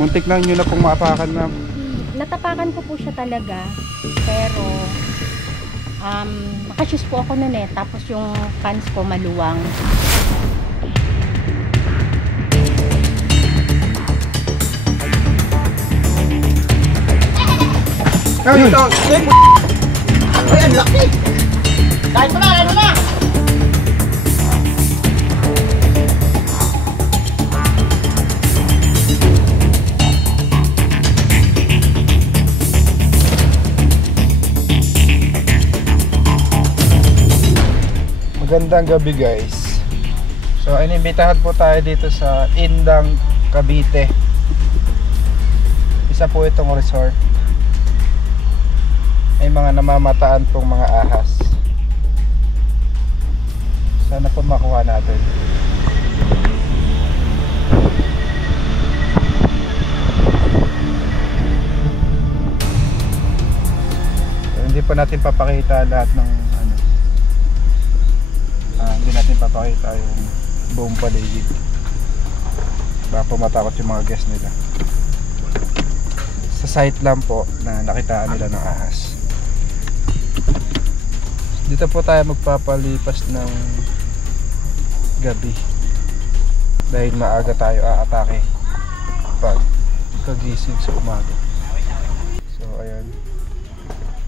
Muntik lang nyo na pong maapakan, ma'am. Natapakan ko po siya talaga. Pero, nakashoes po ako nun eh. Tapos yung pants ko maluwang. Ay, ito! Ay, ang laki! Kahit mo na, ano na! Magandang gabi, guys. So, inimbitahan po tayo dito sa Indang, Cavite. Isa po itong resort. May mga namamataan pong mga ahas. Sana po makuha natin. So, hindi po natin papakita lahat ng hindi natin papakita yung buong paligid. Baka po matakot yung mga guests nila. Sa site lang po na nakitaan nila ng ahas. Dito po tayo magpapalipas ng gabi dahil maaga tayo aatake pag kagising sa umaga. So ayan,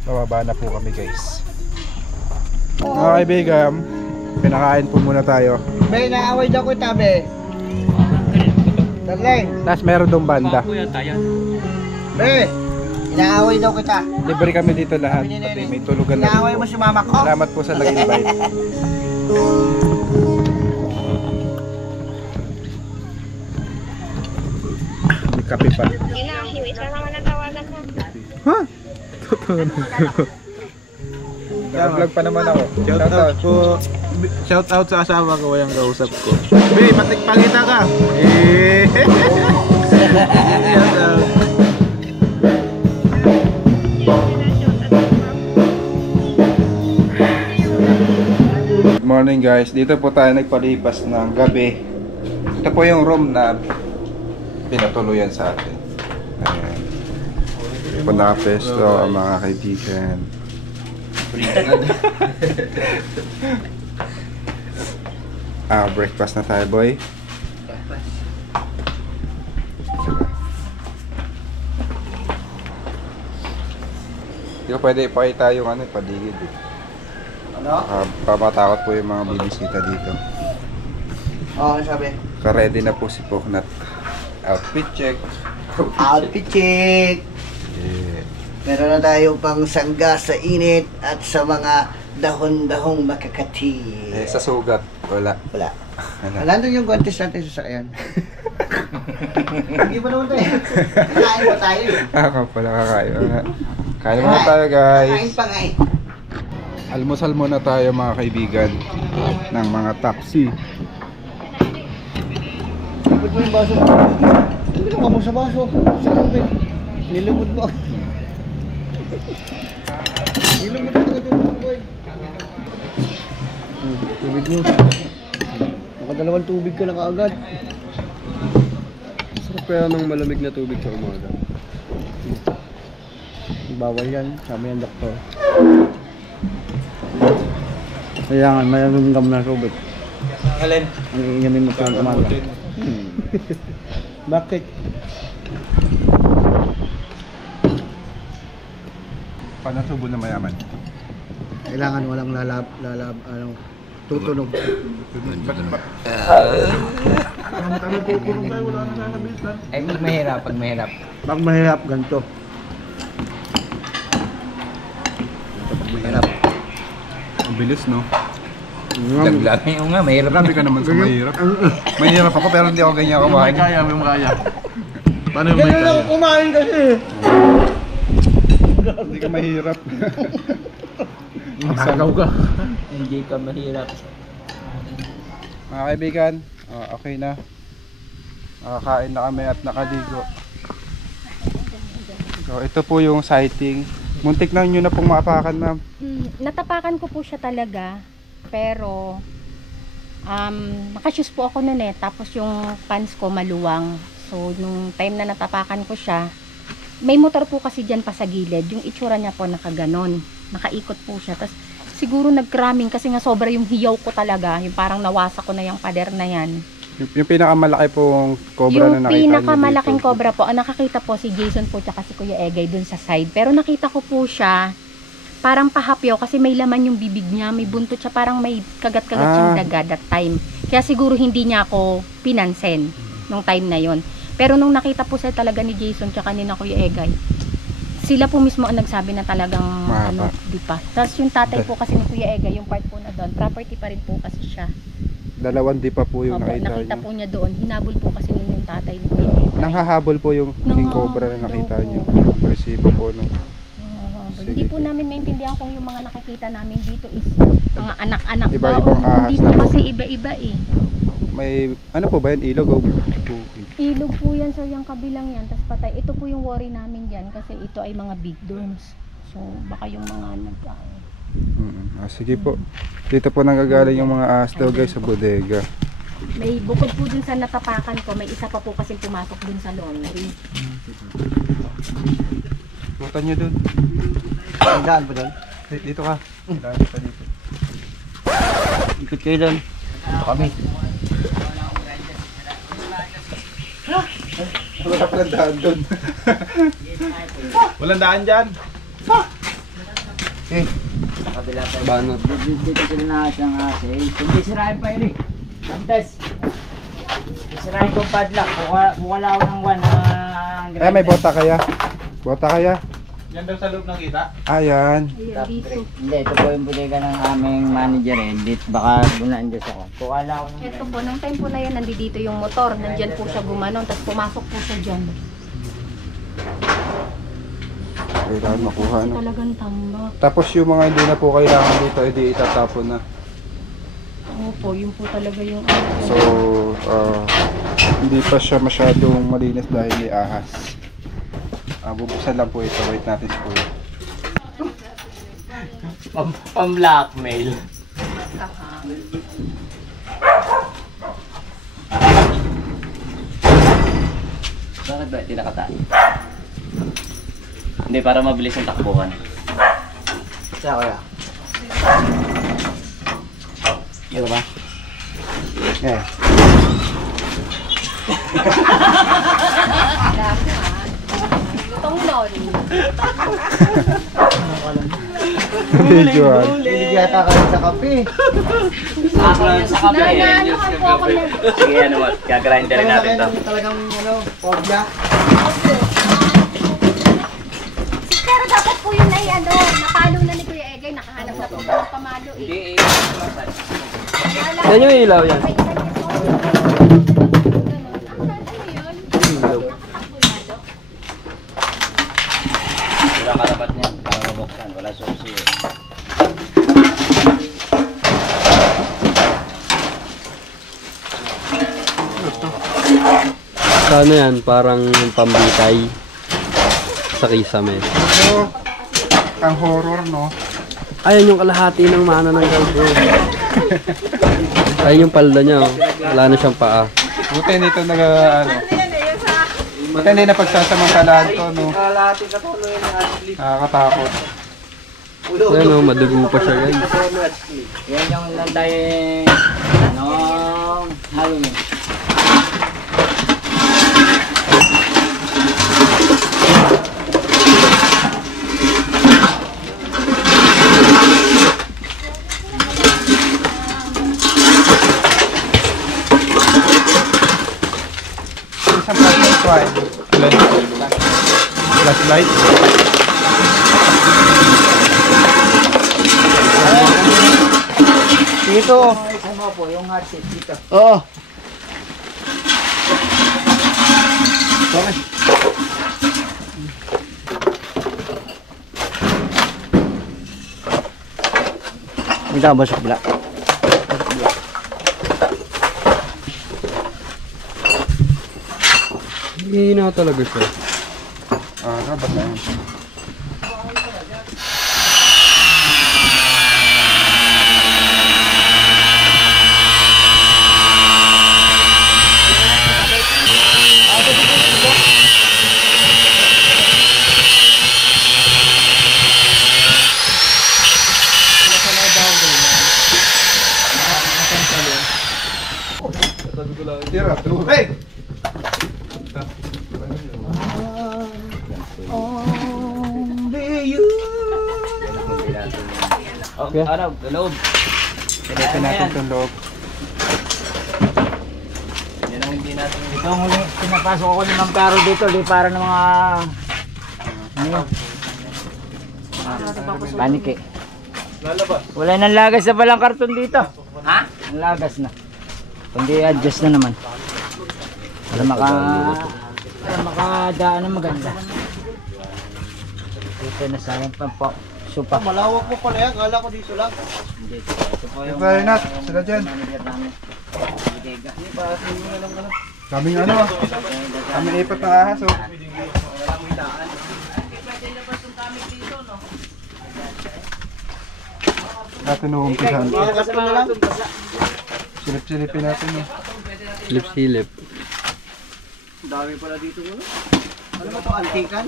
bababa na po kami, guys. Mga kaibigan, pinakain po muna tayo. Be, naaway daw ko tabi. Darling. Tapos meron dong banda. Be, inaaway daw kita. Libre kami dito lahat. Pati may tulugan na Inaaway rin mo po. si mama ko. Salamat po sa nag-invite. May kape pa. Inahiwit ka naman ang tawagan mo. Ha? Totoo na. Naka-vlog pa naman ako. Shout out po. Shout out sa asawa ko, yung kausap ko. Be, matikpangita ka. Eh. Shout out. Good morning, guys. Dito po tayo nagpalipas ng gabi. Ito po yung room na pinatuluyan sa atin. Ayan. Po nakapesto ang mga kaibigan. Breakfast na tayo, boy. Hindi ko pwede ipakita yung paligid eh. Ano? Pamatakot po yung mga bibisita dito. Oo, ano sabi? Ka-ready na po si Poknat. Outfit check. Outfit check. Yeah. Meron na tayo pang sangga sa init at sa mga dahon-dahong makakati. Eh, sa sugat, wala. Wala. Ano? Nandun yung contest natin sa sakyan. Hindi pa naman tayo. Kakain pa tayo eh. Ako pala kakain. Kain muna tayo, guys. Kakain pa nga eh. Almusal muna tayo, mga kaibigan, ng mga taxi. Lipot mo yung baso. Hindi ka mo sa baso. Sa tubig. Nilumod mo. Nilumod mo ito yung boy. Tubig mo. Nakadalawang tubig ka na kaagad. Sarap kaya ng malamig na tubig sa umaga. Bawal yan. Sabi ng doktor. Kailangan malamig na tubig. Alin? Ang iiyamin mo sa umaga. Bakit? Panasubo na mayaman. Kailangan walang tutunog. Ay, pag mahirap. Pag mahirap, ganito. Pag mahirap. Ang bilis, no? Laglag yung nga, mahirap. Grabe ka naman sa mahirap. Mahirap ako pero hindi ako ganyan kumain. May kaya. Paano yung may Ganyan lang kaya? kumain kasi. Hindi ka mahirap. Masagaw ka. Hindi ka mahirap. Mga kaibigan, okay na. Nakakain na kami at nakaligo. So, ito po yung sighting. Muntik lang nyo na pong maapakan, ma'am. Natapakan ko po siya talaga. Pero, nakashoes po ako nun eh. Tapos yung pants ko maluwang. So, So, nung time na natapakan ko siya, may motor po kasi dyan pa sa gilid. Yung itsura niya po nakaganon. Nakaikot po siya. Tapos, siguro nagkraming kasi nga sobra yung hiyaw ko talaga. Yung parang nawasa ko na yung pader na yan. Yung pinakamalaki pong cobra na nakita niyo dito. Yung pinakamalaking cobra po, ang nakakita po si Jason po tsaka si Kuya Egay dun sa side. Pero nakita ko po siya, parang pahapyaw kasi may laman yung bibig niya, may buntot siya, parang may kagat-kagat siyang daga that time. Kaya siguro hindi niya ako pinansin nung time na yon. Pero nung nakita po sila talaga ni Jason tsaka ni na Kuya Egay, sila po mismo ang nagsabi na talagang ano, di pa. Tapos yung tatay po kasi ni Kuya Egay, yung part po na doon, property pa rin po kasi siya. Dalawang di pa po yung Opo, nakita niyo. po niya doon. Hinabol po kasi nun yung tatay ni Kuya Egay. Nanghahabol po yung king cobra na nakita niyo. Resibo po no. Hindi po namin maintindihan kung yung mga nakikita namin dito is mga anak-anak ba Iba-ibang o ahas hindi na po po. kasi iba-iba eh. May ano po ba yan? Ilog o Ilog po yan, so yung kabilang yan, tas patay. Ito po yung worry namin dyan kasi ito ay mga big dorms. So baka yung mga sige po. Dito po nanggagaling yung mga ahas daw guys sa bodega. may bukod po dun sa natapakan ko, may isa pa po kasi pumasok dun sa laundry. Putan nyo dun. Daan po doon. Dito ka. Daan kita dito. Ikot kayo doon. Ito kami. Wala palang daan dun. Walang daan dyan. Banot. Dito sila na siyang ase. Hindi sirahin pa yun eh. Santes. Sirahin ko padlock. Kung wala ako ng one. May bota kaya? Bota kaya? Yan daw sa loob nakita. Ayan. Ayan, dito. Hindi, ito po yung bodega ng aming manager eh. Dito, baka bunaan dyan ako. Kung wala ako ng Ito po, nung time po na yan, nandito yung motor. Nandyan po siya gumanon, tapos pumasok po siya dyan. Kailangan makuha Kasi no. talagang tambak. Tapos yung mga hindi na po kailangan dito, edi itatapon na. Opo, yun po talaga yung So, hindi pa siya masyadong malinis dahil may ahas. Bubuksan lang po ito. Wait natin si Kuya. pang-blackmail. Bakit ba hindi nakatayo? Hindi, para mabilis yung takbuhan. Saan kaya? Yun ba? Eh. Lutong lori. Video ah. Hindi yata kayo sa kape. Ako lang sa kape. Nananahan po ako na. Sige, ano mo, gagrinderin natin to. Talagang pobya. Pero dapat po yun ay napalo na ni Kuya Egay. Nakahanap na po siya ng pamalo eh. Hindi, Yan yung ilaw yan. Wala karapat niyan, para mabuksan, wala susi eh. Ano yan? Parang pambitay sa kisame. So, ang horror no. Ayan yung kalahati ng mana ng galgo. Ayun yung palda niya. Oh. Wala na siyang paa. Buti nito buti hindi na pagsasamantalahan to no. Nakakatakot. Ayan o, madugo pa siya guys. Yan yung nantay, Halloween. Isang flashlight. Flashlight. Dito. Ano po, yung hot seat dito. Oo. Sorry. Hindi ba sa kabila? Hihina talaga siya. Ba't na yun? Okay. Ano, loob. Silipin natin itong loob. Yan ang hindi natin. Ito ang huli, pinapasok ako ni Ma'am Caro dito, para ng mga... Ano yun? Paniki. Wala nang lagas na palang karton dito. Ha? Ang lagas na. Kundi adjust na naman. Para makadaan na maganda. Dito na sayang pa supa. Malawak mo pala yan, kala ko dito lang. Hindi. Ito po yung Ito Nat, sila dyan. manager namin. Bodega. Kaming ano ah. Kaming ipat ng ahas oh. Natin uumpisahan. Silip-silipin natin oh. Silip-silip. Dami pala dito mo. Ano ba ito, antikan?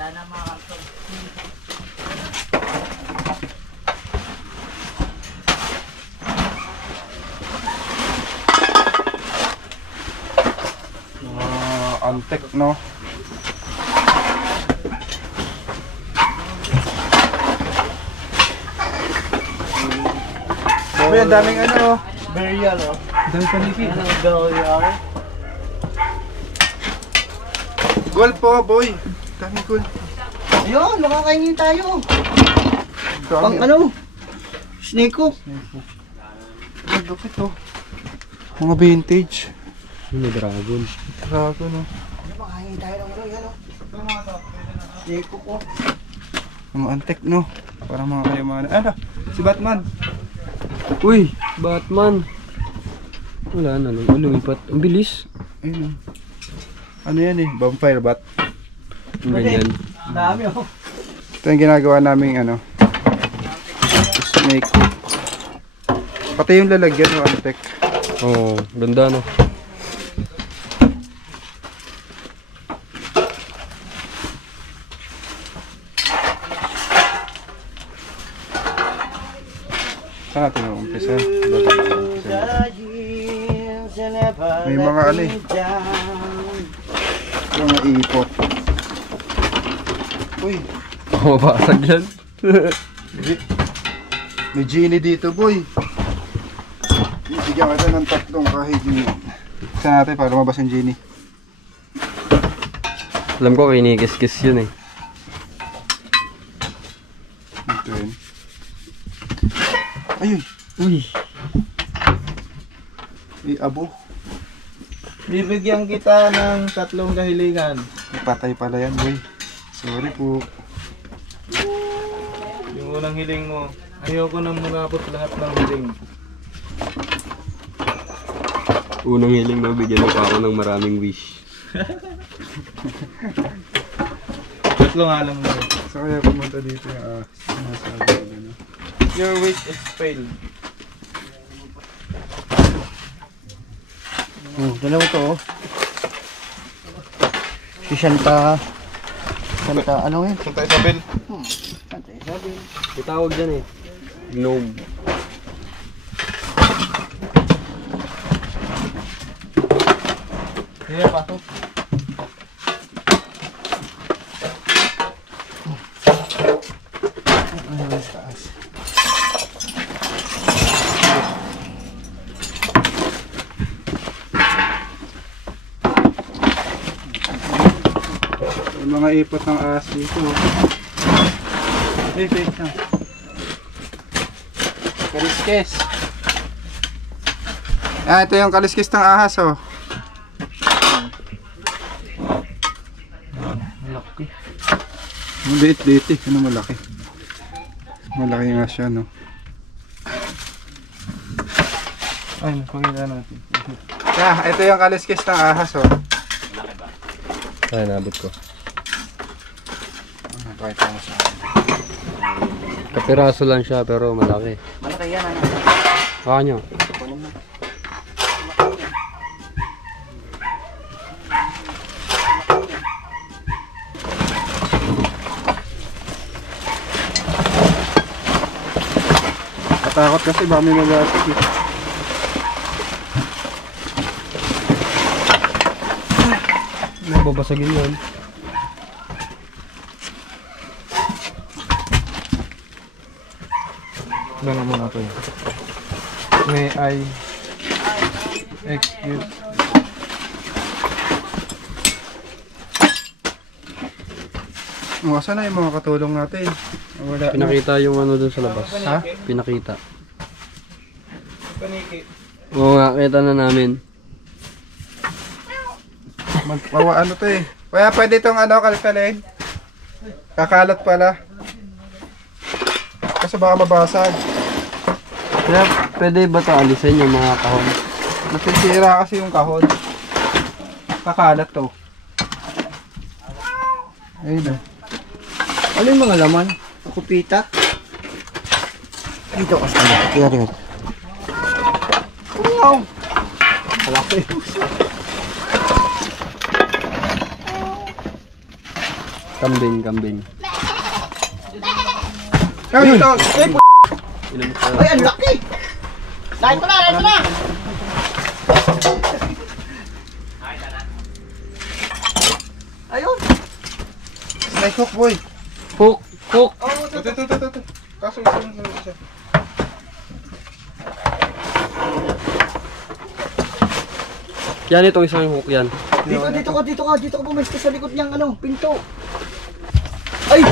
Sana mga karton. Antek no. Boy, ang daming ano oh. Burial, oh. Daming paniki. Anong burial? Goal po boy. Daming goal. Ayun, makakainin tayo. Pang Dami. ano? Snake hook. Ang lupit oh. Mga vintage. May dragon. Dragon oh. Makakainin tayo ng ano, yan, oh. Snake hook, oh. Mga antek no. Parang mga kayamanan. Ano? Si Batman. Uy, Batman. Wala na lang. Lumipat. Ang bilis. Ayun oh. Ano yan eh? Vampire bat. Ang ganyan. Dami, oh. Ito yung ginagawa naming ano. Snake. Pati yung lalagyan no, antek. Oo, ganda no. Saan natin umpisa? May mga ano eh. Mga ipot. Uy, Mabasag yan. may genie dito boy. Bigyan kita ng tatlong kahit genie. Saan natin para lumabas yung genie? Alam ko kinikis-kis yun eh. Ito yun. Ayun. Uy. May abo. Bibigyan kita ng 3 kahilingan. May patay pala yan boy. Sorry po. Yung unang hiling mo, ayoko nang mangabot lahat ng hiling. Unang hiling mo, bigyan mo pa ako ng maraming wish. 3 nga lang mo. So kaya pumunta dito yung sinasabi ko ano. Your wish is failed. Dalawa to, oh. Si Santa, ano yun? Santa Isabel. Santa Isabel. Itawag dyan eh. Gnome. Sige, pasok. May mga ipot ng ahas dito. Wait na. Kaliskis. Ah, ito yung kaliskis ng ahas oh. Malaki. Liit-liit eh. Ano malaki? Malaki nga siya no. Ay, pangita natin. Yeah, ito yung kaliskis ng ahas oh. Ay, nabot ko. Pakita mo sa akin. Kapiraso lang siya pero malaki. Malaki yan, ano? Baka nyo. Katakot kasi baka may magasig eh. Mababasagin yan. Ganun muna to. May I excuse. Saan na yung mga katulong natin? Wala na. Pinakita yung ano dun sa labas. Ha? Pinakita. Oo nga, kita na namin. Ano to eh. Kaya pwede itong ano, kalkalin. Kakalat pala. Kasi baka mabasag. Kaya pwede ba ito alisin yung mga kahon? Nasisira kasi yung kahon. Kakalat to. Ayun oh. Ano yung mga laman? Kupita? Dito kasi kami. Kaya rin. Wow! Malaki. Kambing. Ay, ito! Ilan ka? Ay, ang laki! Dahil ko na! Ayun! May cook boy. Hook! Ito. Kaso isa. Yan itong isang hook yan. Dito ka pumesto sa likod niyang ano, pinto. Ay!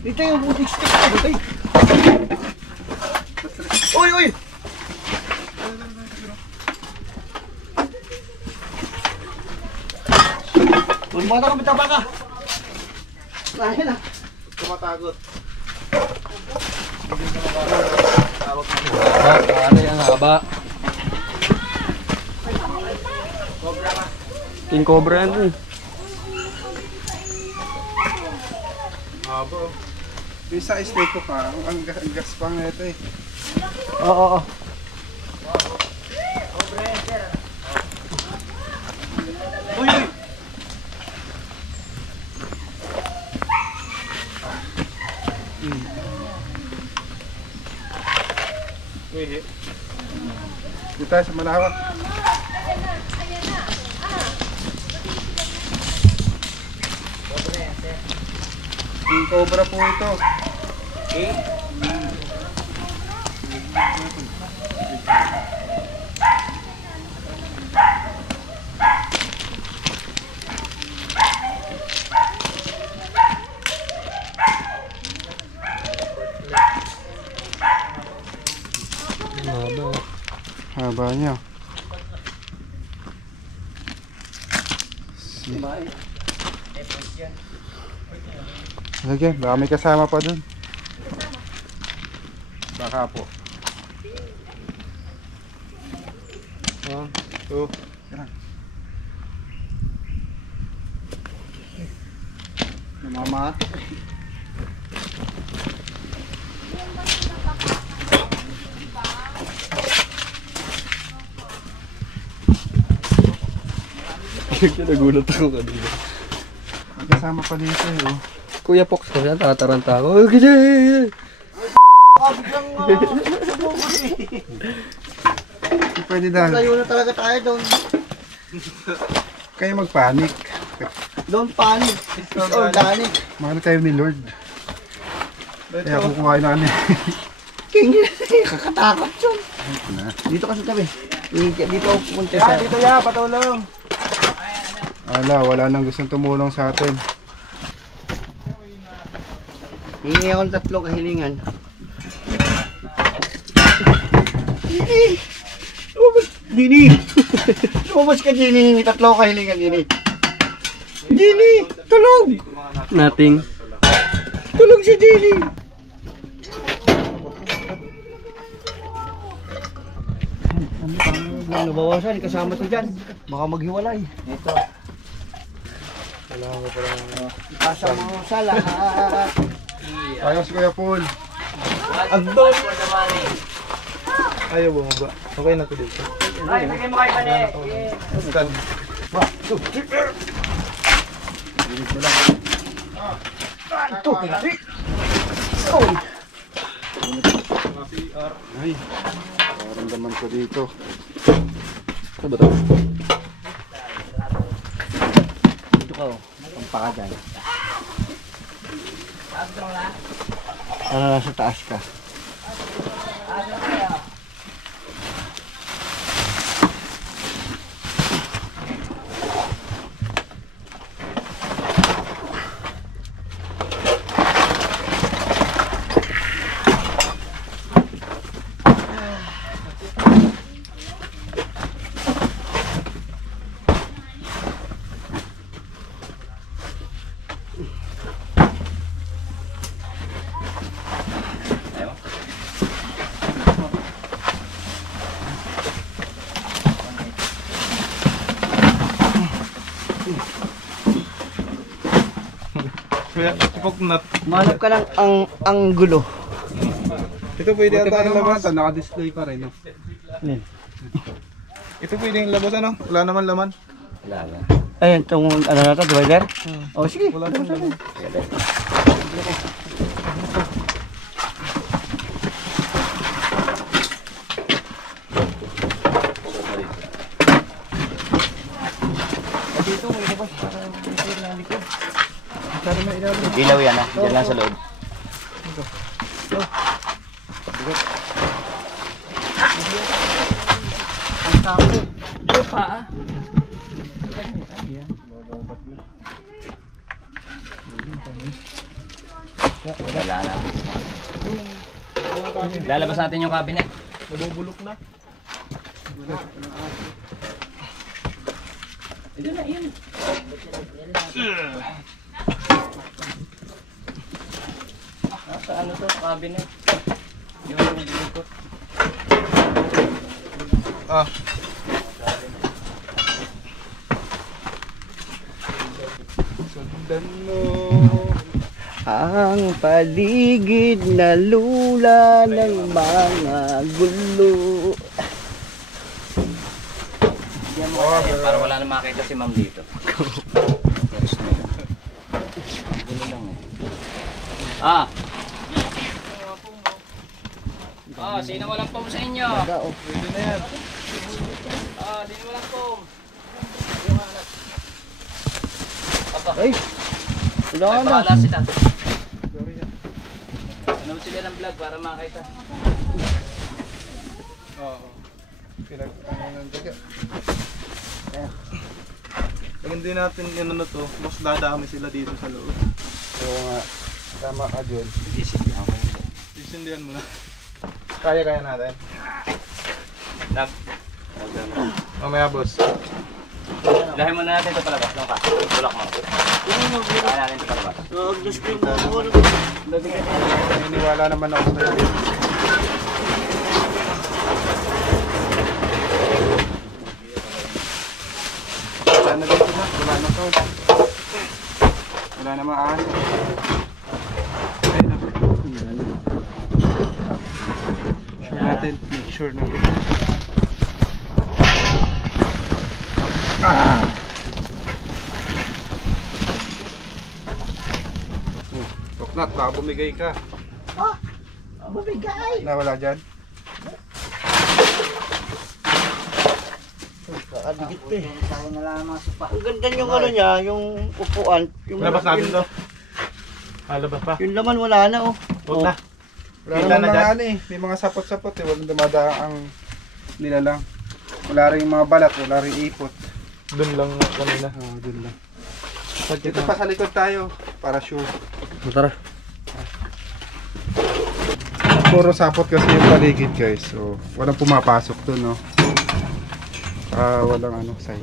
Dito yung wood stick ko, dito. Uy! Lumata ka, bitaba ka. Dahil na. Tumatagot. Ano yung haba? King Cobra yan eh. Abo. Isa steak ko pa. Ang gas pang ito eh. Oo. Uy! Dito tayo sa malawak. King Cobra po ito. Haba niya. Lagyan, baka may kasama pa dun. Baka po. 1, 2, Namamato. Nagulat ako kanina. may kasama pa dito eh. Oh. Kuya Pox ko yan, tataranta ako. Gigi! Biglang sumugod eh. Pwede dahil. Layo na talaga tayo doon. Kayo magpanik. Don't panic. It's organic. Mahal kayo ni Lord. Kaya kukuhain na kami. King, kakatakot yun. Dito ka sa tabi. Dito ako pumunta sa... Dito ya, patulong. Wala nang gustong tumulong sa atin. Hingi akong 3 kahilingan. Dini! Lumabas ka, Dini. Hingi 3 kahilingan, Dini. Dini! Tulog! Nothing. Tulog si Dini! Nabawasan, kasama to dyan. Baka maghiwalay. Ito. Kailangan ko parang... Ipasa mo sa lahat. Ayos Kuya Paul. Agdon! Ayaw bumaba. Okay na ko dito. Ay, lagay mo kayo pa ni. Stand. Ito, pinari. Ay, paramdaman ko dito. Ano ba ito? Dito ka ko. Pampaka dyan. Para nasa taas ka. Kaya, ipok nut. Manap ka ng anggulo. Ito pwede ata ang labas. Naka-display pa rin. No? Ito pwede yung labas ano? Wala naman laman. Ayun, itong ano na ito, divider? O sige. Wala naman laman. Ilaw yan ah. Diyan lang sa loob. Wala na. Lalabas natin yung cabinet. Nabubulok na. Sa ano to? Cabinet. Yung likod. Ah. Sundan mo. Ang paligid na lula ng mga gulo. Diyan mo kaya para wala na makita si ma'am dito. Gulo lang eh. Ah! Ah, sino walang foam sa inyo? Pwede na yan. Ah, sino walang foam? Ay! Wala Ay, na. bahala sila. Ano sila ng vlog para makita? Oo. Pinagtangan ng daga. Pag hindi natin yun ano to, mas dadami sila dito sa loob. Oo nga. Tama ka dyan. Sisindihan mo na. Kaya natin. Mamaya boss. Lahin muna natin ito palabas. Lang ka. Tulak mo. Kaya natin ito palabas. Naniniwala naman ako sa'yo. Wala na dito na. Wala na to. Wala na maas. Sure natin. Make sure na. Tuknat, baka bumigay ka. Bumigay! Nawala dyan. Kakadikit eh. Ang ganda yung ano niya, yung upuan. Yung Labas natin to. Labas pa. Yung laman wala na oh. Huwag na. Wala Kita naman na mga dyan. ano eh. May mga sapot-sapot eh. Walang dumadaan ang nilalang. Wala rin mga balat, wala rin ipot. Doon lang kanina. Oo, dun lang. Dito pa sa likod tayo, para sure. Tara. Puro sapot kasi yung paligid guys. So, walang pumapasok dun, no? Walang ano, side.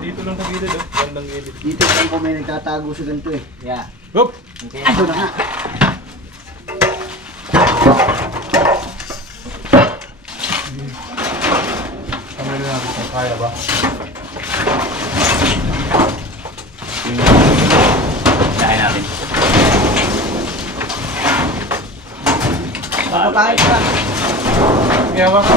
Dito lang sa gilid oh. Bandang gilid. Dito lang po may nagtatago sa ganito eh. Yeah. Hop! Okay. Ito na nga. Kamili natin kung kaya ba? Lahin natin. Papakain ka. Yawa ka.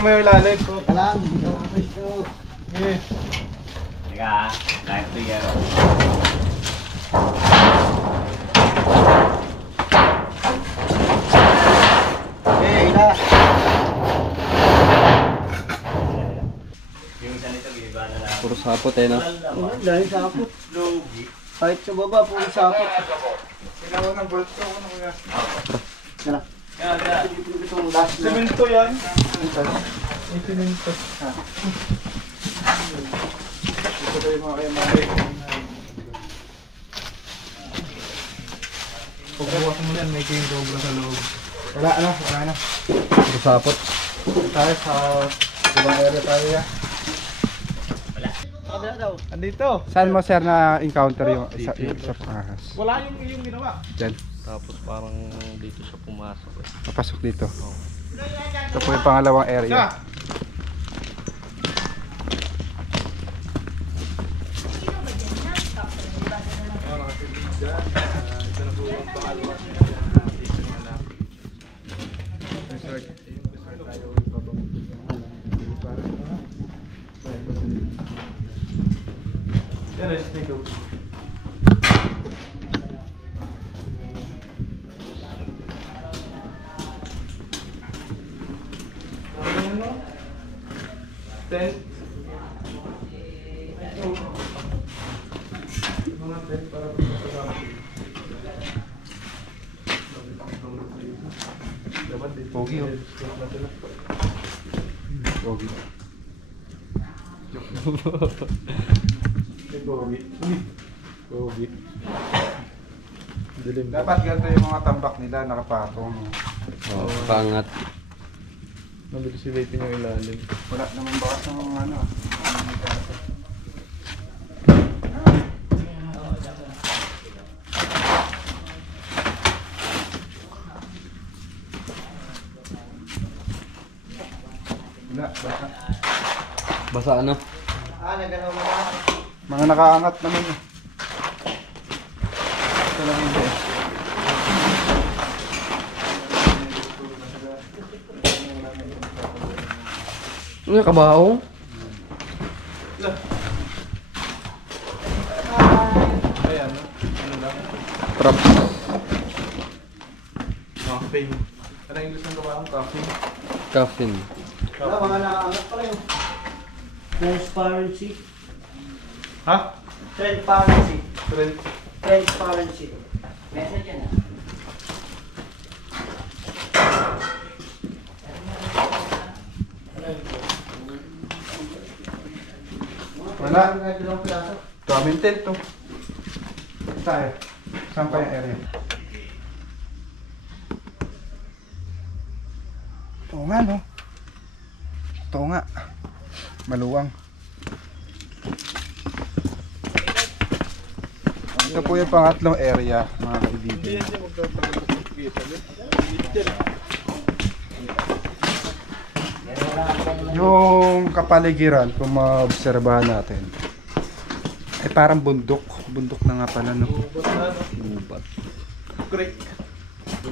mo yung ilalim. Alam, dito ako gusto. Teka, kahit tigero. Ila. Yung isa nito, giba na lang. Puro sapot eh, no? Dahil sapot. Kahit sa baba, puro sapot. Kailangan ng bolt ko. Ano kaya? Yan. Itong last na. Semento yan. May semento. Ito tayo mga kaya mali. Pagbukas mo yan, may king dobra sa loob. Wala na. Puro sapot. Tayo sa ibang area tayo ya. Kabila daw. Andito. Saan mo sir na encounter yung isa ahas? Wala yung ginawa. Diyan. Tapos parang dito siya pumasok eh. Papasok dito. Ito po yung pangalawang area. Tent. Pogi oh. Pogi. Pogi. Dilim. Dapat ganito yung mga tambak nila nakapatong. Oh, pangat. Mabilis silipin yung ilalim. Wala naman bakas ng mga ano. Wala, basta. Basa ano? Nagalaw mo na. Mga nakaangat naman eh. Ito lang hindi. Ano yung kabaho? Ayan, no? Ano lang? Trap. Coffin. Ano yung English ng gawa ng coffin? Coffin. Wala, mga nakaangat pala yun. Transparency. Ha? Transparency. Trend. Transparency. Message yan ah. Wala. Dalawang piraso. Ito aming tent to. Tayo. Saan pa yung area? Ito nga no. Ito nga. Maluwang. Ito po yung pangatlong area mga kaibigan. Yung kapaligiran kung maobserbahan natin ay parang bundok. Bundok na nga pala no. Creek.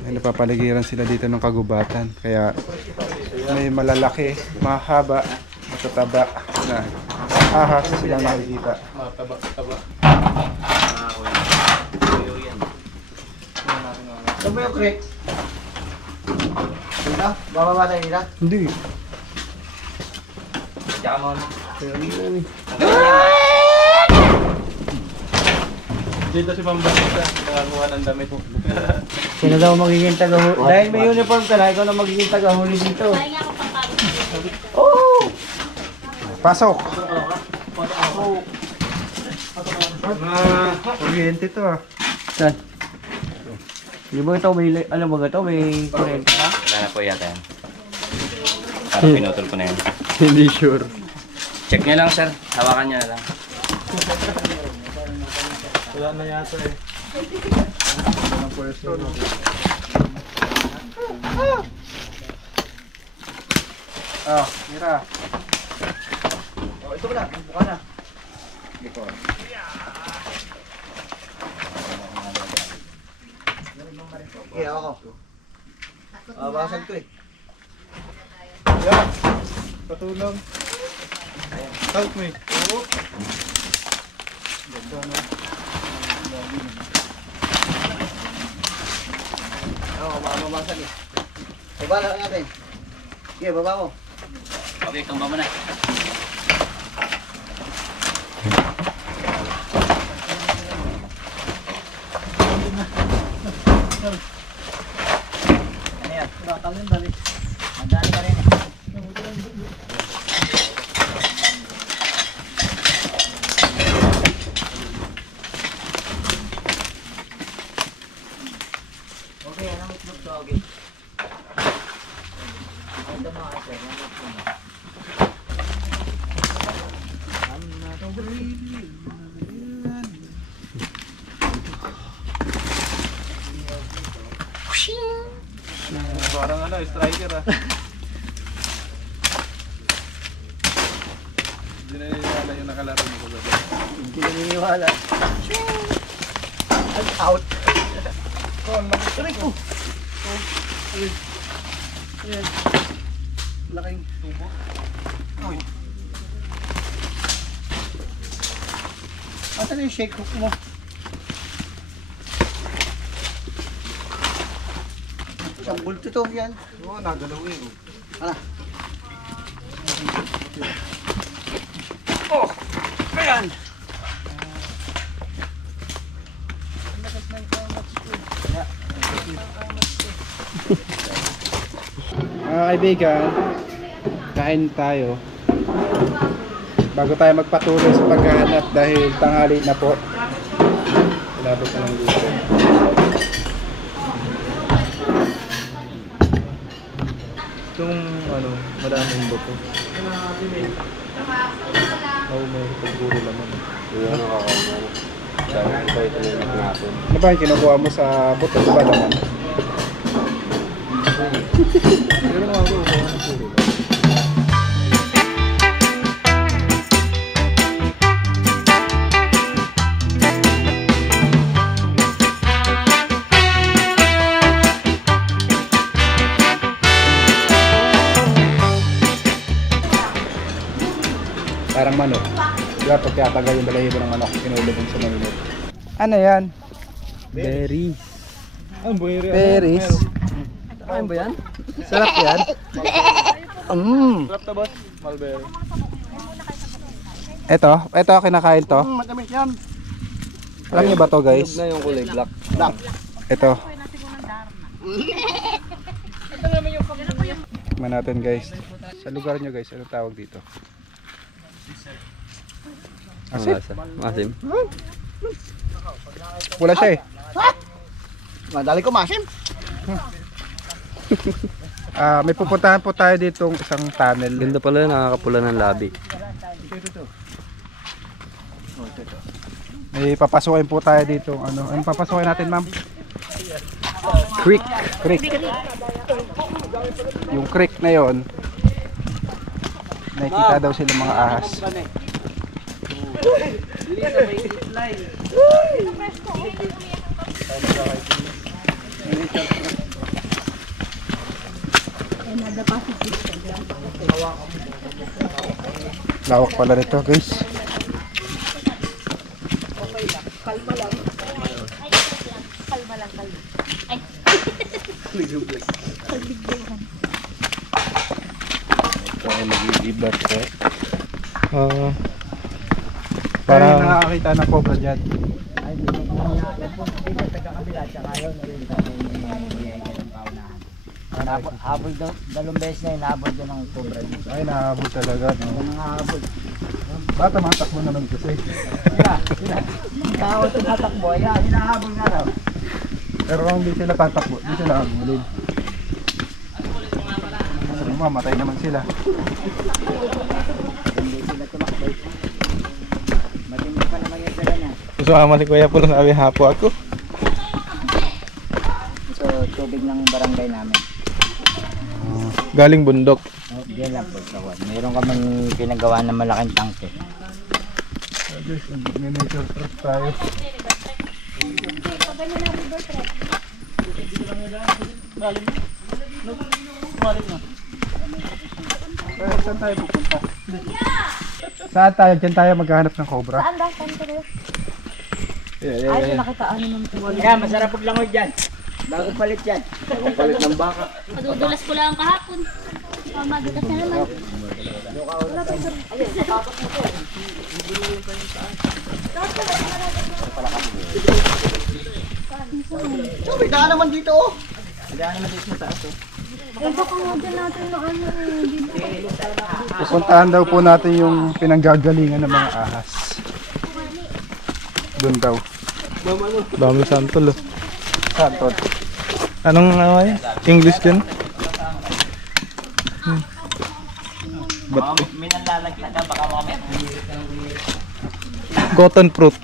Ay napapaligiran sila dito ng kagubatan. Kaya may malalaki, mahaba, matataba na ahas silang nakikita. Mataba-taba. Ano ba yung creek? Dito? Bababa tayo dito? Hindi. Tsaka mo na. Dito si Pambanita. Nakakuha ng damit. Sino daw magiging tagahuli? Dahil may uniform ka na, ikaw na magiging tagahuli dito. Oh! Pasok! Kuryente to ah. Saan? Di ba ito may, ano ba ito? May kuryente ka? Wala na po yata yan. Parang pinutol ko na yan. Hindi sure. Check nyo lang sir. Hawakan nyo na lang. Wala na yata eh. Ang pwesto no. Ah, mira. Oh, ito pala, buka na. Okay, ako. Basag to eh. Yan. Patulong. Help me. Mababasag eh. Baba lang natin. Sige, baba mo. Okay, tumba mo na. Ano yan? Madali ka rin eh. Okay, anong itlog to? Okay. Ito mga kasi, anong itlog mo? Parang ano, striker ah. Hindi na niniwala yung nakalaro mo kagabi. Hindi naniniwala. And out. Aray ko. Ayan. Laking tubo. Uy. Asan yung shake hook mo? Isang bulto to yan. Oo, nagalawin. Ano? Oh! Ayan! Mga kaibigan, kain tayo. Bago tayo magpatuloy sa paghahanap dahil tanghali na po. Labot na ng gusto. Itong ano, maraming buto. Oo, may pagpuro laman. Yung ano kakao. Dahil ito yung natin. Ano ba yung kinukuha mo sa buto? Diba naman? Pero mga ako, ano puro laman. Parang manok. Diba pag tiyatagal yung balahibo ng manok, kinulubong sa mainit. Ano yan? Berries. Ano ba yung Berries. Kain ba yan? Sarap yan. Sarap na boss? Mulberry. Ito kinakain to. Matamis yan. Alam niyo ba to guys? Na yung kulay black. Black. Ito. Tikman natin guys. Sa lugar nyo guys, ano tawag dito? Asin? Masim. Wala siya eh. Madali ko masim. May pupuntahan po tayo ditong isang tunnel. Ganda pala yun, nakakapula ng labi. May papasukin po tayo dito. Ano papasukin natin ma'am? Creek. Yung creek na yon. Nakikita daw sila mga ahas. Lawak pala nito guys. Parang nakakita ng cobra dyan. Ay, dito po niya. Dito taga-kabila. Tsaka yun. Habol daw. Dalawang beses na inahabol doon ng cobra dito. Ay, nahabol talaga. No? Nangahabol. Bata matakbo naman kasi. Tao tumatakbo. Ayan, hinahabol nga raw. Pero kung hindi sila tatakbo, hindi sila habulin. Pero mamatay naman sila. Hindi sila tumakbo. Matindi pa naman yung sila niya. Susama si Kuya Puro, sabi hapo ako. So, tubig ng barangay namin. Galing bundok. Oh, diyan lang po sa one. Meron kaming pinagawa na malaking tangke. Guys, may nature trip tayo. Saan tayo pupunta? Saan tayo? Diyan tayo maghahanap ng cobra. Saan ba? Saan ko rin? Yeah. Nakitaan naman po. Yan, masarap paglangoy dyan. Bagong palit yan. Bagong palit ng baka. Madudulas ko lang kahapon. Madudulas na naman. So, may daan naman dito oh. Pupuntahan daw po natin yung pinanggagalingan ng mga ahas. Doon daw. Dami santol. Oh. Santol. Anong English din? May nalalaglag ka, baka mamaya. Cotton fruit.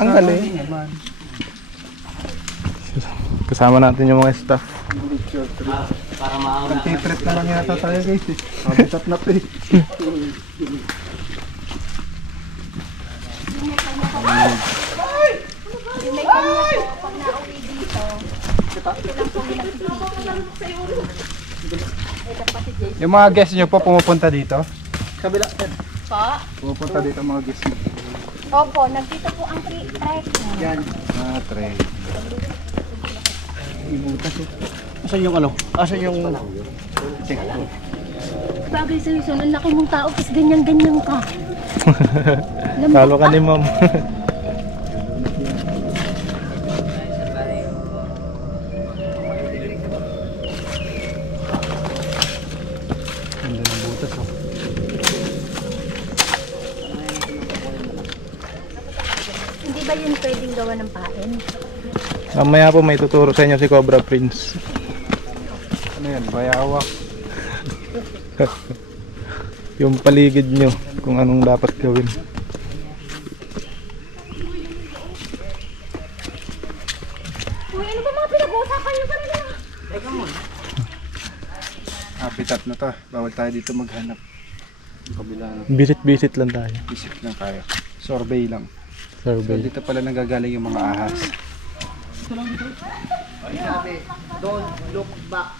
Ang galing. Kasama natin yung mga staff. Para mauna. Pag-trip na lang yata tayo guys eh. Habitat na pre. Yung mga guests nyo po pumupunta dito? Kabila. Po? Pumupunta dito mga guests nyo. Opo, nagdito po ang trek. Yan. Tray. Ibutas eh. Asan yung ano? Asan yung check ko? Bagay sa Luzon, ang laki mong tao, kasi ganyan-ganyan ka. Talo ka ni ma'am. Ganda ng butas oh. Hindi ba yun pwedeng gawa ng pain? Mamaya po may tuturo sa inyo si Cobra Prince. Ano yan? Bayawak. Yung paligid nyo, kung anong dapat gawin. Uy, ano ba mga pinag-uusapan nyo kanina? Habitat na to. Bawal tayo dito maghanap. Kabila na. Visit-visit lang tayo. Visit lang tayo. Survey lang. So Survey. dito pala nanggagaling yung mga ahas. Don't look back.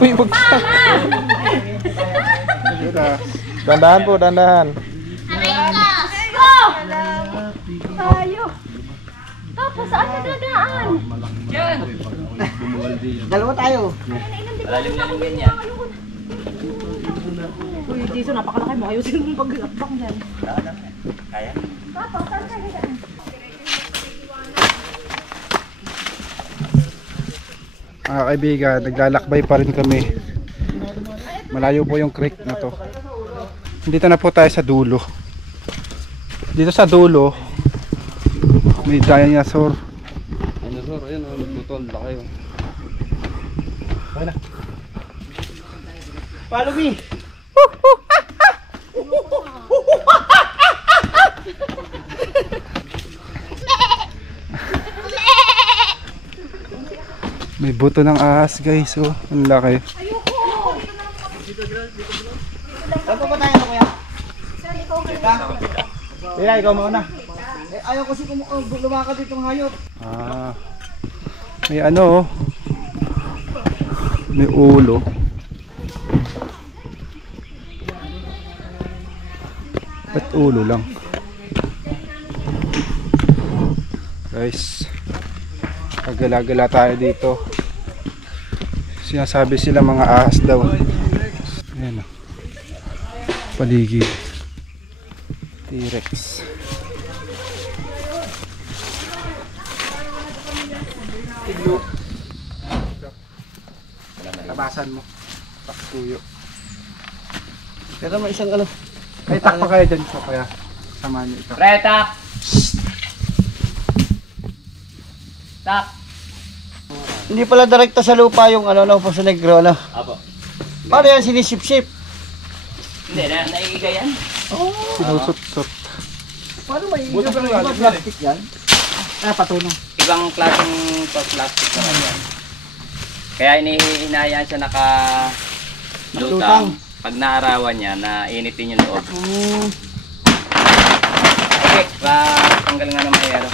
Uy, wag ka! Dandahan po, dandahan. Tayo! Tapos, saan ka dadaan? Dalawa tayo. Malalim na lang yan. Uy, Jason, napakalaki mo. Ayusin mo pag-lakbang yan. Kaya? Tapos, saan ka dadaan? Mga kaibigan, naglalakbay pa rin kami. Malayo po yung creek na to. Dito na po tayo sa dulo. Dito sa dulo, may dinosaur. Dinosaur, ayun, nagputol, laki yun. Follow me. May buto ng ahas guys, oh. Ang laki. Saan pa ba tayo kuya? Kaya ikaw mauna. Eh, ayaw kasi lumakad ditong hayop. Ah. May ano, oh. May ulo. Ba't ulo lang? Guys, pagala-gala tayo dito. Sinasabi sila mga ahas daw. Ayan, oh. Paligid. T-Rex. Labasan mo. Paktuyo. Pero may isang ano. Ay, takpa kayo dyan po kaya. Samahan niyo ito. Retak! Tak! Hindi pala direkta sa lupa yung ano no, Poso Negro ano. Apo. Paano yan sinisip-sip? Hindi, naiiga yan. Sinusot-sot. Paano may ibang plastic yan? Ah, patunong. Ibang klaseng plastic naman yan. Kaya inihinayaan siya Lutang. naka-lutang. Pag naarawan niya, nainitin yung loob. Okay, tanggal nga ng mayero.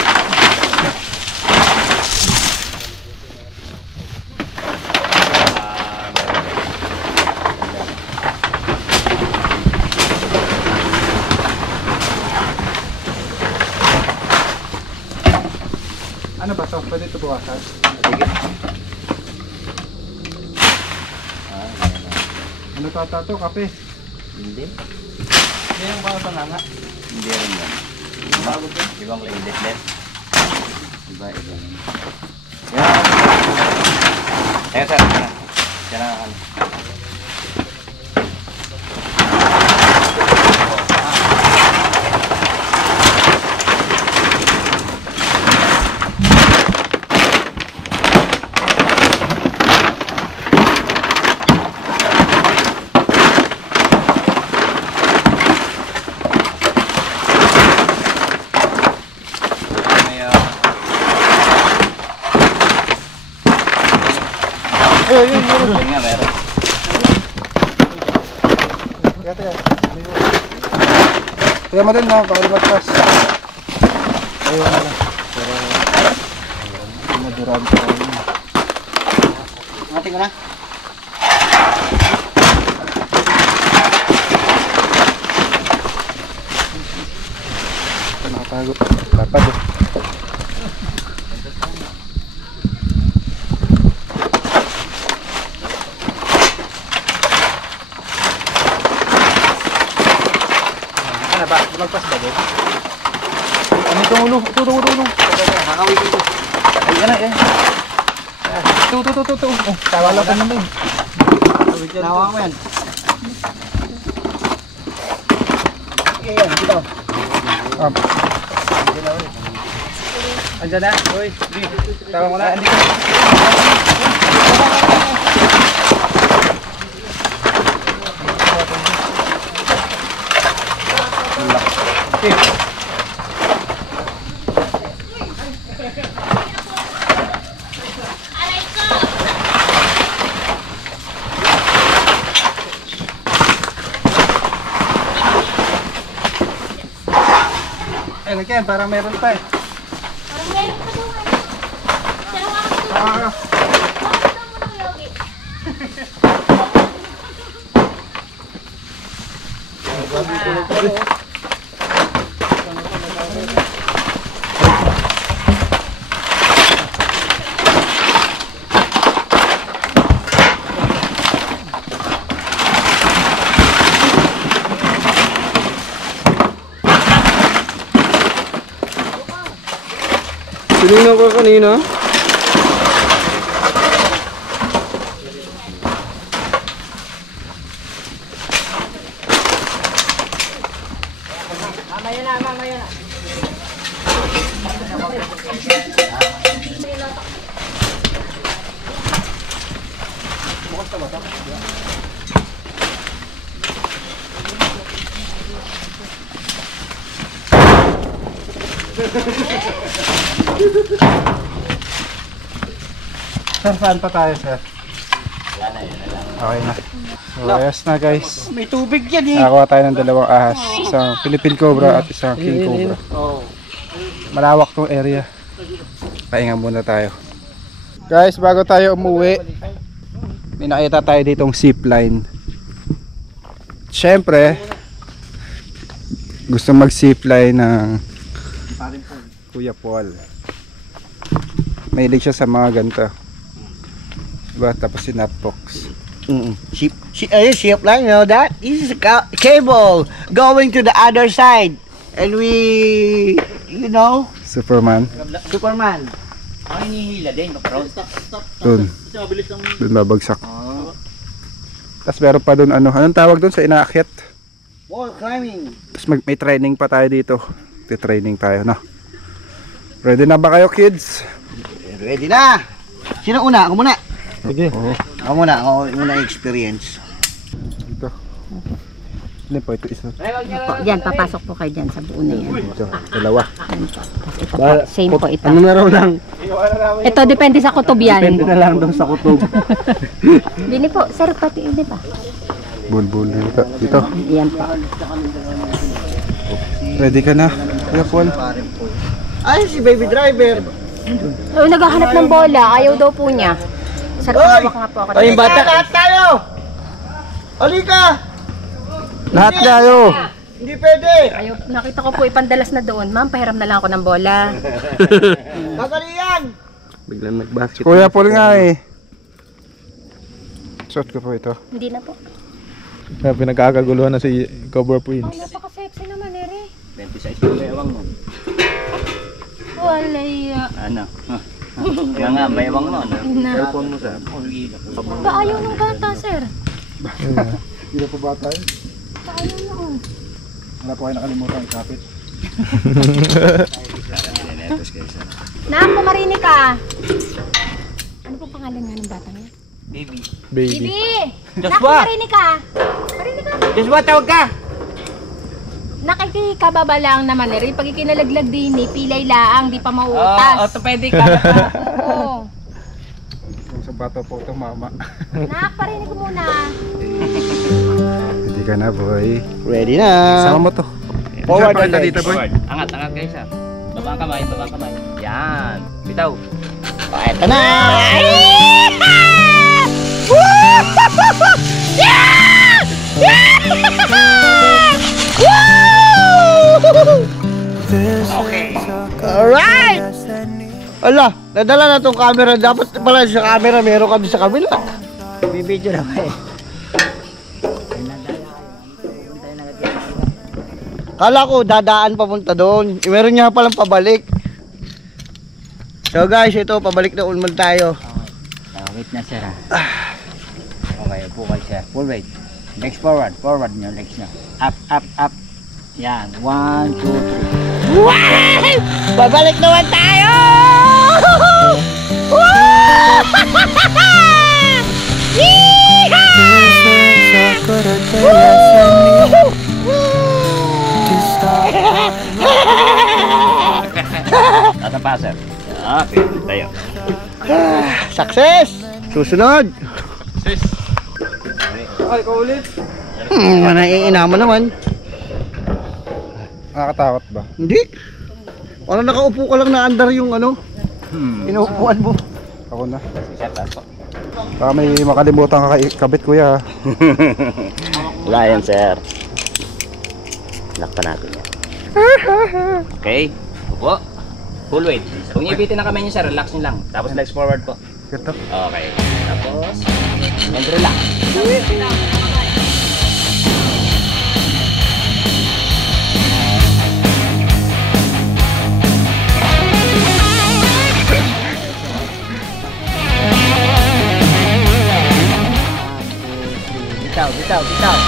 Ano ba to? Pwede ito bukasan? Sige. Ano to? Kape? Hindi. Hindi yung mga panganga. Hindi rin yan. Bago po. Ibang late. Iba. Ayan sir. Yan ang ano. Yun nga meron. Kaya mo din na, baka lumagpas. Ayaw na lang. Pero, pinadurado tayo. Mating ko na. Ito nakatago. Lapad eh. Ano ba? Lumagpas ba doon? Ano itong ulo? Ito. Hakawitin ko. Ay, yan. Ito. Oh, tawala ka naman. Nawa mo yan. Okay, yan. Dito. Andiyan na. Uy, tawa mo na. Andi ka. Okay. Eh, Ken, parang meron pa eh. Parang meron pa doon. Pero ako doon. Ah, Bakit daw mo ng yogi? Sinina ko kanina. sir, saan pa tayo, sir? Okay na. So, ayos na guys. May tubig yan eh. Nakakuha tayo ng dalawang ahas. Isang Philippine Cobra at isang King Cobra. Malawak tong area. Pahinga muna tayo. Guys, bago tayo umuwi, may nakita tayo ditong zipline. Siyempre, gusto mag-zipline ng Kuya Paul. Mahilig siya sa mga ganito. Diba? Tapos si Nutbox. Ship line, you know that? This is a cable going to the other side. And we, you know, Superman. Superman. Ang hinihila din, bro. Doon babagsak. Tapos meron pa doon anong tawag doon sa inaakyat? Wall climbing. Tapos may training pa tayo dito. Training tayo, no? Ready na ba kayo, kids? Ready na. Sino una? Ako muna. Sige. Ako muna. Ako muna experience. Ito. Ano po ito isa? Yan, papasok po kayo dyan sa buo na yan. Ito, dalawa. Ito po, same po ito. Ano na raw lang? Ito, depende sa kutob yan. Depende na lang daw sa kutob. Dini po, sir, pati, di ba? Bulbul dito. Dito. Yan po. Ready ka na? Kuya Paul. Ay, si baby driver. Oh, naghahanap ng bola, ayaw daw po niya. Sir, pahawak nga po ako. Ay, bata. Lahat tayo. Halika. Lahat tayo. Hindi pwede! Ayaw, nakita ko po ipandalas na doon. Ma'am, pahiram na lang ako ng bola. Tatali yan! Biglang nag-basket. Kuya Paul nga eh. Suot ko po ito. Hindi na po. Kaya pinagkakaguluhan na si Cobra Oh, Prince. napaka-sexy naman, Eri. 26 yung mayawang mo. Walaya. Ano? Kaya nga, mayawang mo. Ano? Cellphone mo sir. Ba ayaw ng bata, sir? Hindi na po ba tayo? Ba ayaw noon? Wala po kayo nakalimutan ikapit. Nak, marinig ka. Ano po pangalan nga ng bata niya? Baby. Baby. Bibi! Nak, Joshua! marinig ka. Marinig ka. Joshua, tawag ka! Nakikikababa lang naman, Eri. Pag ikinalaglag din, pilay laang, di pa mauutas. Orthopedic ka. Oo. Kung sa bato po ito, mama. Nak, parinig ko muna. Hindi ka na, boy. Ready na! Sama mo to. Forward Sir, pakita and dito, boy. Angat kayo, sir. Babang kamay, babang kamay. Yan. Bitaw. Ito na! Alright! Ala, nadala na tong camera. Dapat pala sa camera, meron kami sa kabila. Bibidyo na ba eh. Kala ko dadaan papunta doon. Meron niya palang pabalik. So guys, ito pabalik na ulmal tayo. Wait na, sir. Okay, upo kayo, sir. Full weight. Legs forward. Forward nyo, legs nyo. Up, up, up. Yan. 1, 2, 3. Wow! Babalik naman tayo! Tata pa, sir. Okay, tayo. Success! Susunod! Naiinama naman. Nakakatakot ba? Hindi. Parang nakaupo ka lang na andar yung ano. Inuupuan mo. Ako na. Sir, taas po. Baka may makalimutan ka kabit, kuya. Wala yan, sir. Lock pa natin yan. Okay. Upo. Full weight. Kung ibitin na kamay niyo, sir, relax niyo lang. Tapos legs forward po. Ito. Okay. Tapos, and relax. Bitaw, bitaw, bitaw.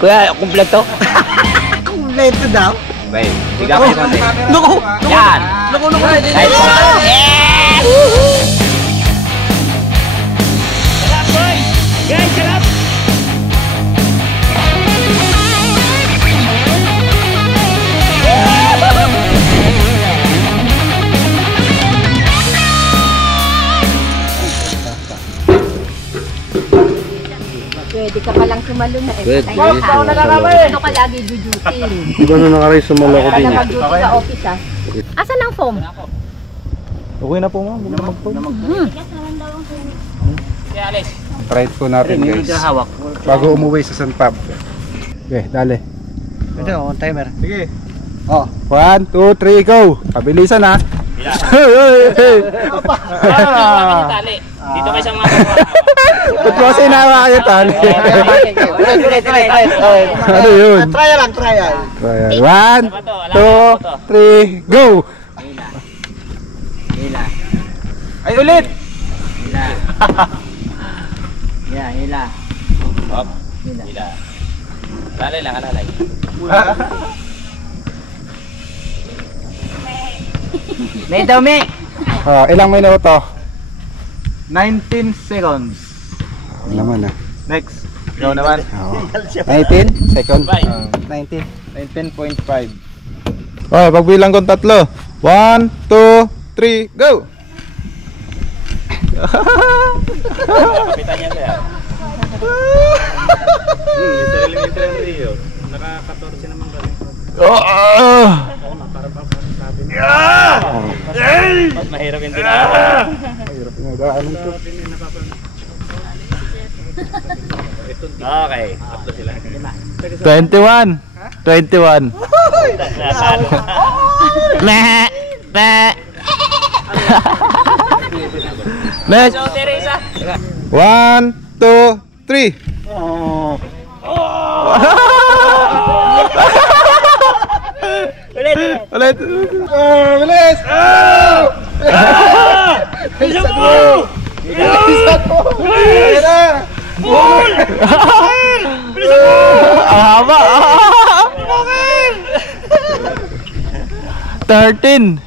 Kuya, kumpleto. Kumpleto daw. Wait, tiga kayo konti. Naku! Yan! Naku! Nice one. Pwede ka palang sumalo na eh. Pwede. Ito ka lagi jujutin. Iba na nakaray sumala ko Para din. na mag-duty sa office ah. Asan ang foam? Okay na po, ma'am. Huwag na mag-phone. Kaya alis. Try it po natin, guys. hawak. Bago umuwi sa San Pab. Okay, dali. Ito, on timer. Sige. Oh. 1, 2, 3, go! Pabilisan ha. Tali. Dito kayo sa mga Ba't mo sinawa kayo tali? Ano yun? Trial lang, trial. 1, 2, 3, go! Hila. Ay, ulit! Hila. Yeah, hila. Hop. Hila. Alalay lang, alalay. May daw, may. Ilang minuto? 19 seconds. Naman Next. Ikaw naman. 19 seconds. 19. 19.5. Okay, pagbilang kong 3. 1, 2, 3, go! Kapitan niya kaya. Sa elementary Rio. Naka-14 naman kami. Mas mahirap yung dinaanan. Mahirap yung daanan to. Okay, tatlo sila. 21. 21. Nasalo. Next. So, Teresa. 1, 2, 3. Ulit. Ulit. Bilis! Isa mo! Isa mo! Ang haba. 13.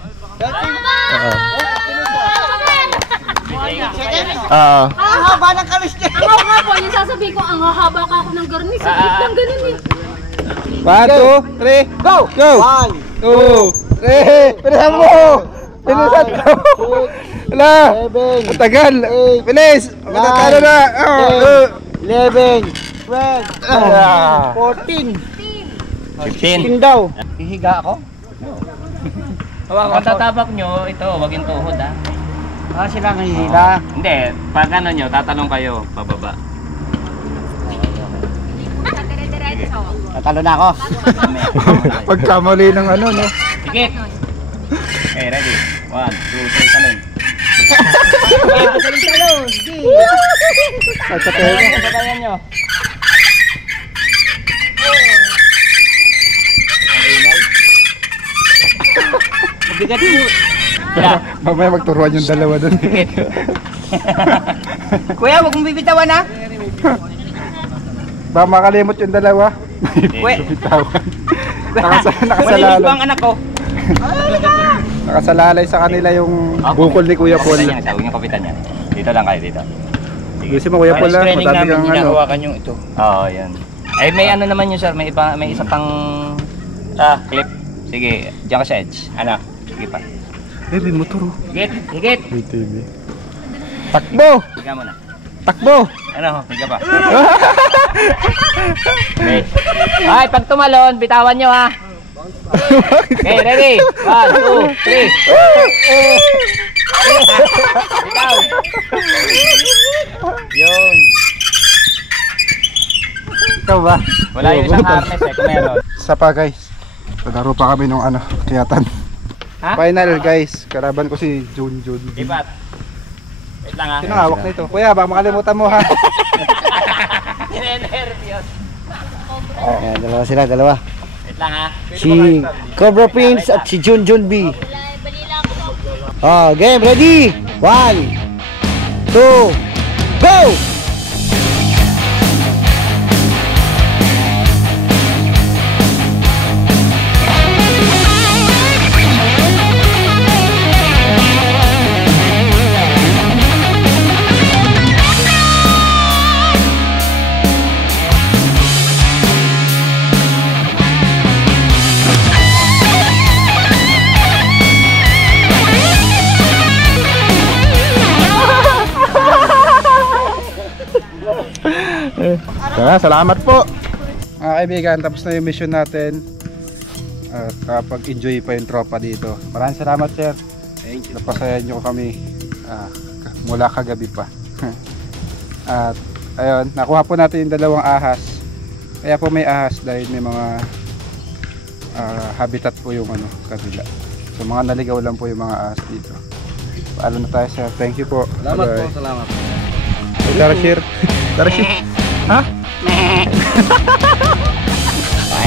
Ang haba po, yung sasabihin ko, ang hahaba ka ako ng garni. Saglit lang ganun eh. 1, 2, 3, go! Go! 2, 3, bilisan mo! Bilisan mo! Wala! Matagal! Bilis! Matatalo na! 11, 12, 14. 15. daw. Hihiga ako? Kung tatapak nyo, ito, wag yung tuhod ha. Sila ang hihiga. Hindi, pag ano nyo, tatalong kayo, pababa. Tatalo na ako. Pagkamali ng ano, no? Sikit! Okay, ready? 1, 2, 3, talon. Sabayan nyo. Bigat mo. Mamaya magturuan yung dalawa dun. Kuya, huwag mong bibitawan ha. Baka makalimot yung dalawa. Bitawan. Nakasalalay. Ang anak ko. Nakasalalay sa kanila yung bukol ni Kuya Paul. Kapitan niya, yung kapitan niya. Dito lang kayo, dito. Gusto mo Kuya Paul ha? Madami kang ano. yung ito. Oo, yan. Ay, may ano naman yun, sir. May isa pang clip. Sige, diyan ka sa edge. Ano? Sige pa. May motor oh. Higit, higit. May TV. Takbo! Higa mo na. Takbo! Ano? Higa pa. Okay. Ay, pag tumalon, bitawan nyo ha. Okay, ready? 1, 2, 3. Bitaw. Yun. Ikaw ba? Wala yung isang harness eh, kung meron. Isa pa guys. Palaro pa kami nung ano, kiyatan. Ha? Final guys, kalaban ko si Junjun. Lipat. Wait lang ha. Sino hawak na ito? Kuya, baka makalimutan mo ha. Ninenervyos. Dalawa sila, dalawa. Wait lang ha. Si Cobra Prince at si Junjun B. Game, ready? 1, 2, go! Salamat po mga kaibigan, tapos na yung mission natin at kapag-enjoy pa yung tropa dito. Maraming salamat sir. Thank you. Napasayan nyo kami mula kagabi pa. At ayun, nakuha po natin yung dalawang ahas. Kaya po may ahas dahil may mga habitat po yung ano, kabila. So mga naligaw lang po yung mga ahas dito. Paalam na tayo sir. Thank you po. Salamat Bye-bye. po, salamat. Tara share. Tara share. Ha?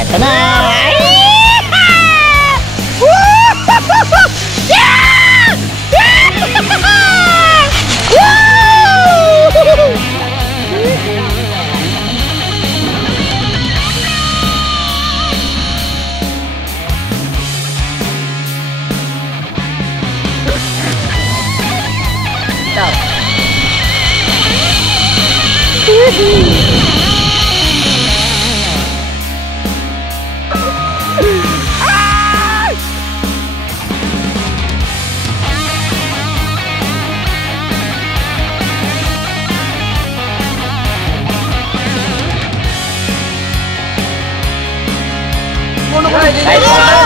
Ito na! ikaw. Nice one!